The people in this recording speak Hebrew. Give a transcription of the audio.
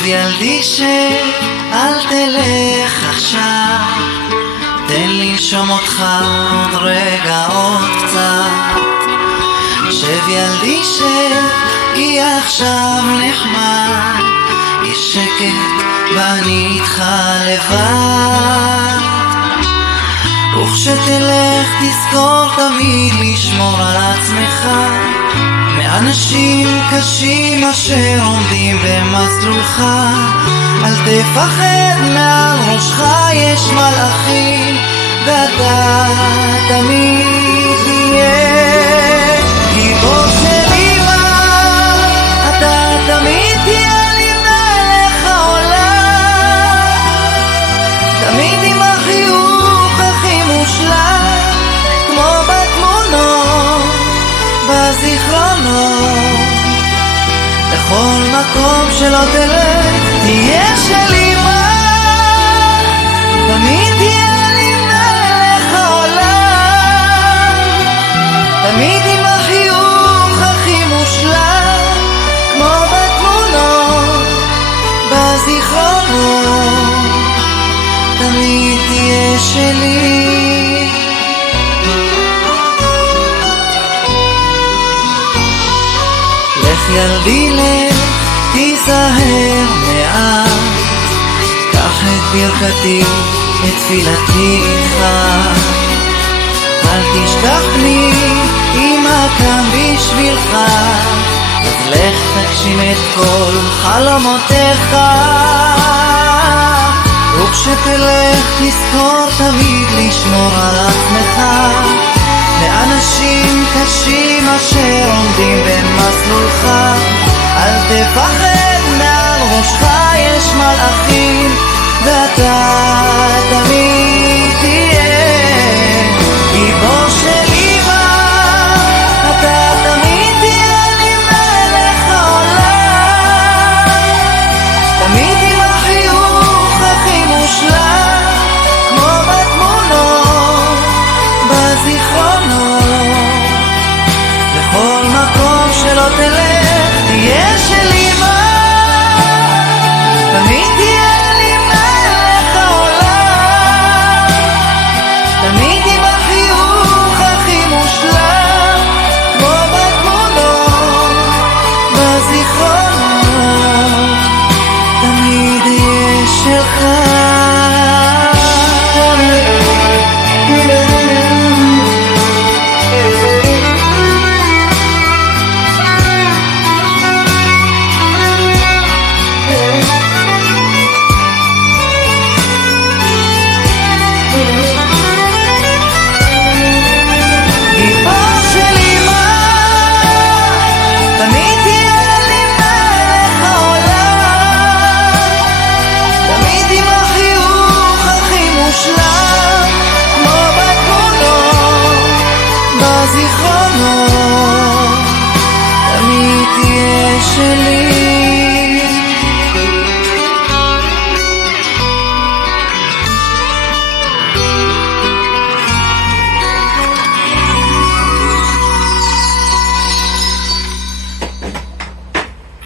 שב ילדי שב, אל תלך עכשיו, תן לי לנשום אותך עוד רגע עוד קצת. שב ילדי שב, כי עכשיו נחמד, יש שקט ואני איתך לבד. וכשתלך תזכור תמיד לשמור על עצמך מאנשים קשים אשר עומדים במסלולך. אל תפחד, מעל ראשך יש מלאכים, ואתה תמיד תהיה גיבור שלי, אתה תמיד תהיה לי מלך העולם, תמיד עם החיוך הכי מושלם, כמו בתמונות, בזיכרונות. לכל מקום שלא תלך תהיה שלי, תמיד תהיה לי מלך העולם, תמיד עם החיוך הכי מושלם, כמו בתמונות, בזיכרונות, תמיד תהיה שלי. לך ילדי לך, תיזהר מעט, קח את ברכתי, את תפילתי איתך. אל תשכח בני, אמא כאן בשבילך, אז לך תגשים את כל חלומותיך. וכשתלך תזכור תמיד לשמור על עצמך מאנשים קשים אשר עומדים במסלולך. אל תפחד, מעל ראשך יש מלאכים, ואתה תמיד תהיה גיבור שלי, אתה תמיד תהיה לי מלך העולם, תמיד עם החיוך הכי מושלם, כמו בתמונות, בזיכרונות. לכל מקום שלא תלך תהיה שלי, תמיד תהיה לי מלך העולם, תמיד עם החיוך הכי מושלם, כמו בתמונות, בזיכרונות, תמיד יהיה שלך. זיכרונות, תמיד תהיה שלי.